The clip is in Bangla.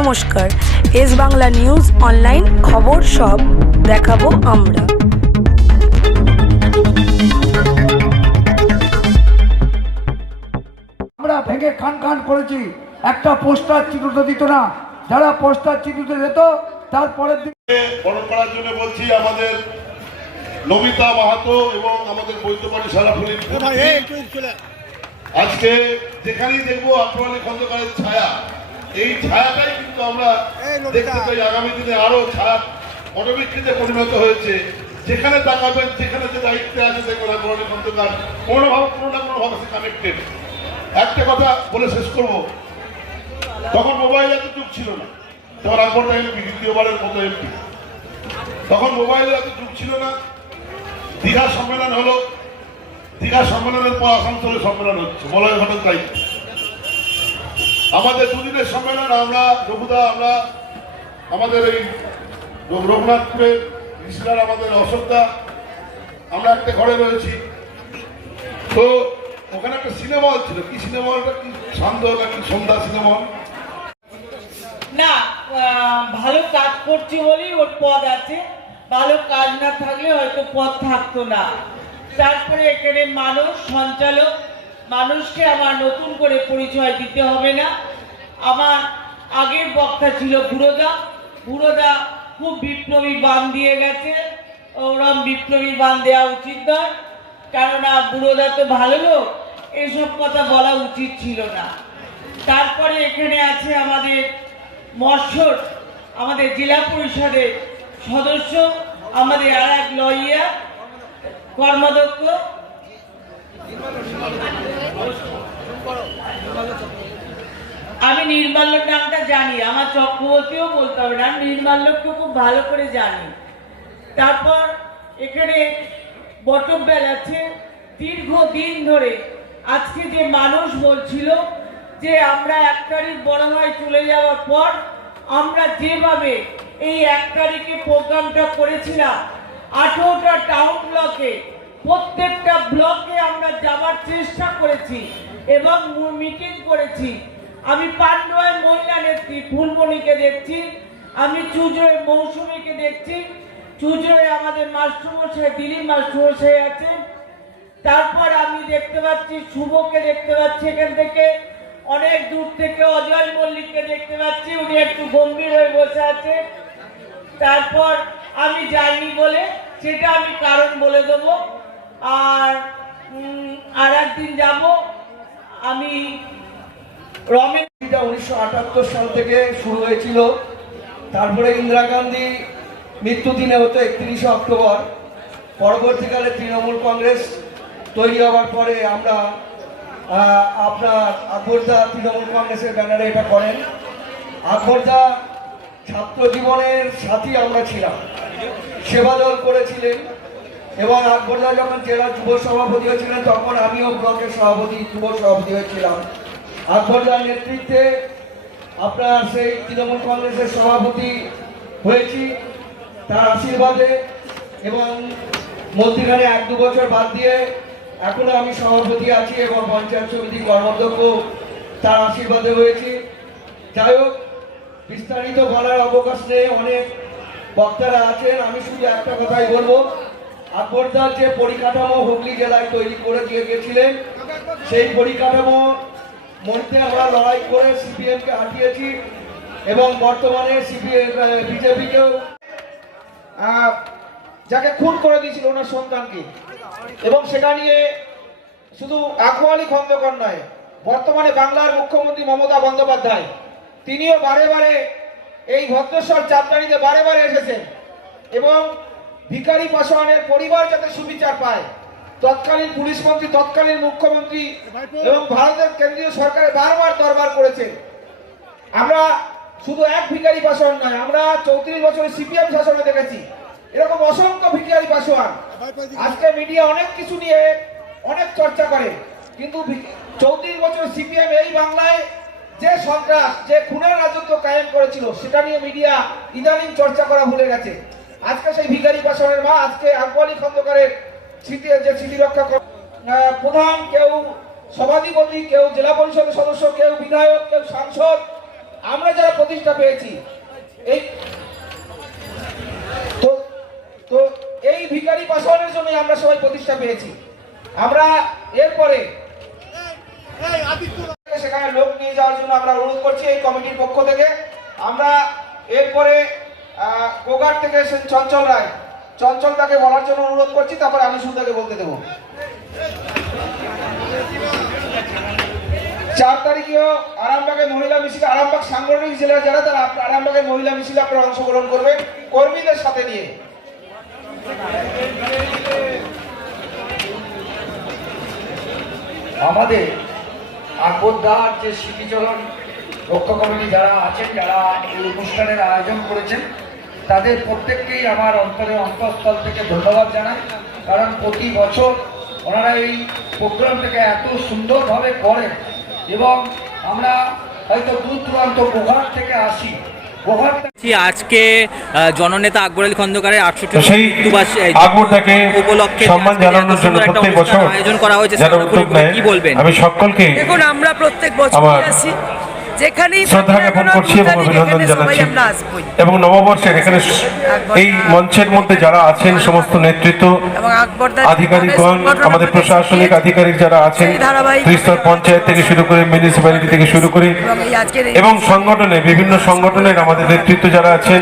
নমস্কার। এস বাংলা নিউজ অনলাইন খবর সব দেখাবো আমরা। আমরা ভেঙে খান খান করেছি। একটা পোস্টার চিত্রটা দিত না। যারা পোস্টার দিত তারপরের দিন বড় করার জন্য বলছি আমাদের নমিতা মাহাতো এবং আমাদের বৈদ্যবাড়ি সারাফুলি আজকে যেখানেই দেখব আক্রমণী খন্দকারের ছায়া। এই ছায়াটাই কিন্তু আমরা দেখতে পাই আগামী দিনে আরও ছায়া পটবিক্ষিতে পরিণত হয়েছে। যেখানে তাকাবেন যেখানে যে দায়িত্বে আছে দেখবেন আক্রমণী খন্দকার কোনোভাবে কোনো না কোনোভাবে সে কানেক্টেড একটা কথা বলে শেষ করব। তখন মোবাইল এত যুগ ছিল না। তখন আকবরটা এমপি দ্বিতীয়বারের মতো এমপি তখন মোবাইলের এত যুগ ছিল না। দীঘা সম্মেলন হলো। দীঘা সম্মেলনের পর আসানসোলে সম্মেলন হচ্ছে। মলয় ঘটক তাই। আমাদের দুদিনের সম্মেলন, আমরা রঘুদা আমরা আমাদের এই রঘু- রঘুনাথপুরের ঋষিকার আমাদের অশোকদা, আমরা একটা ঘরে রয়েছি। তো ওখানে একটা সিনেমা হল ছিল। কি সিনেমা হলটা? কি সান্ধ্য নাকি সন্ধ্যা সিনেমা হল? না ভালো কাজ করছি বলেই ওর পদ আছে। ভালো কাজ না থাকলে হয়তো পদ থাকতো না। তারপরে এখানে মানুষ সঞ্চালক, মানুষকে আমার নতুন করে পরিচয় দিতে হবে না। আমার আগের বক্তা ছিল বুড়োদা। বুড়োদা খুব বিপ্লবী বান দিয়ে গেছে। ওরম বিপ্লবী বান দেওয়া উচিত নয়। কেননা বুড়োদা তো ভালো লোক, এসব কথা বলা উচিত ছিল না। তারপরে এখানে আছে আমাদের মৎস্যর, আমাদের জেলা পরিষদের সদস্য, আমাদের আর এক লইয়া কর্মাধ্যক্ষ। আমি নির্মাল্যর নামটা জানি, আমার চক্রবর্তীও বলতে হবে না, আমি নির্মাল্যকে খুব ভালো করে জানি। তারপর এখানে বটমবেল আছে, দীর্ঘদিন ধরে আজকে যে মানুষ বলছিল যে আমরা এক তারিখ বড় ভাই চলে যাওয়ার পর আমরা যেভাবে এই এক তারিখে প্রোগ্রামটা করেছিলাম, আঠেরোটা টাউন ব্লকে প্রত্যেকটা ব্লকে আমরা যাওয়ার চেষ্টা করেছি এবং মিটিং করেছি। আমি পান্ডুয়ায় মহিলা নেত্রী, ফুলমণিকে দেখছি। আমি চুজোয় মৌসুমীকে দেখছি। চুজোয় আমাদের মাস্টারমশাই, দিলীপ মাস্টারমশাই আছেন। তারপর আমি দেখতে পাচ্ছি শুভকে দেখতে পাচ্ছি এখান থেকে। অনেক দূর থেকে অজয় মল্লিককে দেখতে পাচ্ছি। উনি একটু গম্ভীর হয়ে বসে আছে তারপর আমি যাইনি বলে, সেটা আমি কারণ বলে দেবো। আর আর একদিন যাব। আমি রমেশ এটা উনিশশো আটাত্তর সাল থেকে শুরু হয়েছিল। তারপরে ইন্দিরা গান্ধী মৃত্যুদিনে হতো একত্রিশে অক্টোবর। পরবর্তীকালে তৃণমূল কংগ্রেস তৈরি হওয়ার পরে আমরা আপনার আকবরদা তৃণমূল কংগ্রেসের ব্যানারে এটা করেন। আকবরদা ছাত্র জীবনের সাথী আমরা ছিলাম। সেবা দল করেছিলেন এবং আকবরদা যখন জেলা যুব সভাপতি হয়েছিলেন, তখন আমিও ব্লকের সভাপতি, যুব সভাপতি হয়েছিলাম। আকবরদার নেতৃত্বে আপনার সেই তৃণমূল কংগ্রেসের সভাপতি হয়েছি, তার আশীর্বাদে এবং মধ্যখানে এক দু বছর বাদ দিয়ে এখনও আমি সভাপতি আছি এবং পঞ্চায়েত সমিতি কর্মাধ্যক্ষ, তার আশীর্বাদে হয়েছি। যাই হোক, বিস্তারিত বলার অবকাশ নেই, অনেক বক্তারা আছেন, আমি শুধু একটা কথাই বলব। আকবরদার যে পরিকাঠামো হুগলি জেলায় তৈরি করে দিয়ে গেছিলেন সেই পরিকাঠামো মধ্যে আমরা লড়াই করে সিপিএমকে হাঁটিয়েছি এবং বর্তমানে সিপিএম বিজেপিকেও যাকে খুন করে দিয়েছিল ওনার সন্তানকে। এবং সেটা নিয়ে শুধু আকোয়ালি খন্দকার নয়, বর্তমানে বাংলার মুখ্যমন্ত্রী মমতা বন্দ্যোপাধ্যায়, তিনিও বারে বারে এই ভদ্রেশ্বর চাপদানিতে বারে বারে এসেছেন এবং ভিখারি পাসওয়ানের পরিবার যাতে সুবিচার পায় তৎকালীন পুলিশ মন্ত্রী, তৎকালীন মুখ্যমন্ত্রী এবং ভারতের কেন্দ্রীয় সরকারে বারবার দরবার করেছেন। আমরা শুধু এক ভিখারি পাসওয়ান নয়, আমরা চৌত্রিশ বছরের সিপিএম শাসনে দেখেছি। এরকম অসংখ্য ভিখারি পাসওয়ান আজকে মিডিয়া অনেক কিছু নিয়ে অনেক চর্চা করে, কিন্তু চৌত্রিশ বছর সিপিএম এই বাংলায় যে সন্ত্রাস, যে খুনের রাজত্ব কায়েম করেছিল, সেটা নিয়ে মিডিয়া ইদানিং চর্চা করা ভুলে গেছে। আজকে সেই ভিখারি পাসওয়ানের মা, আজকে আকবরী খন্দকারের যে স্মৃতি রক্ষা প্রধান কেউ সভাধিপতি কেউ জেলা পরিষদের সদস্য কেউ বিধায়ক কেউ সাংসদ আমরা যারা প্রতিষ্ঠা পেয়েছি এই তো তো এই ভিখারি পাশানের জন্যই আমরা সবাই প্রতিষ্ঠা পেয়েছি। আমরা এরপরে সেখানে লোক নিয়ে যাওয়ার জন্য আমরা অনুরোধ করছি এই কমিটির পক্ষ থেকে। আমরা এরপরে আহ, থেকে চঞ্চল রায়। চঞ্চল তাকে বলার জন্য অনুরোধ করছি, তারপরে আমি সুদাকে বলতে দেবো। চার তারিখেও আরামবাগের মহিলা মিছিলে, আরামবাগ সাংগঠনিক জেলা যারা, তারা আরামবাগের মহিলা মিছিলে আপনারা অংশগ্রহণ করবে কর্মীদের সাথে নিয়ে। আমাদের আকবরদার যে স্মৃতিচরণ রক্ষা কমিটি যারা আছেন, যারা এই অনুষ্ঠানের আয়োজন করেছেন তাদের প্রত্যেককেই আমার অন্তরে অন্তঃস্থল থেকে ধন্যবাদ জানাই। কারণ প্রতি বছর ওনারা এই প্রোগ্রামটাকে এত সুন্দরভাবে করেন এবং আমরা হয়তো দূর দূরান্ত গোঘাট থেকে আসি আজকে জননেতা আকবর আলী খন্দকারের আটষট্টি উপলক্ষে আয়োজন করা হয়েছে। কি বলবেন? আমি সকলকে দেখুন আমরা প্রত্যেক বছর আসি। যেখানেই শ্রদ্ধা জ্ঞাপন করছি এবং অভিনন্দন জানাচ্ছি। এবং নববর্ষের এখানে এই মঞ্চের মধ্যে যারা আছেন সমস্ত নেতৃত্ব আধিকারিকগণ আমাদের প্রশাসনিক আধিকারিক যারা আছেন ত্রিস্তর পঞ্চায়েত থেকে শুরু করে মিউনিসিপ্যালিটি থেকে শুরু করে এবং সংগঠনে বিভিন্ন সংগঠনের আমাদের নেতৃত্ব যারা আছেন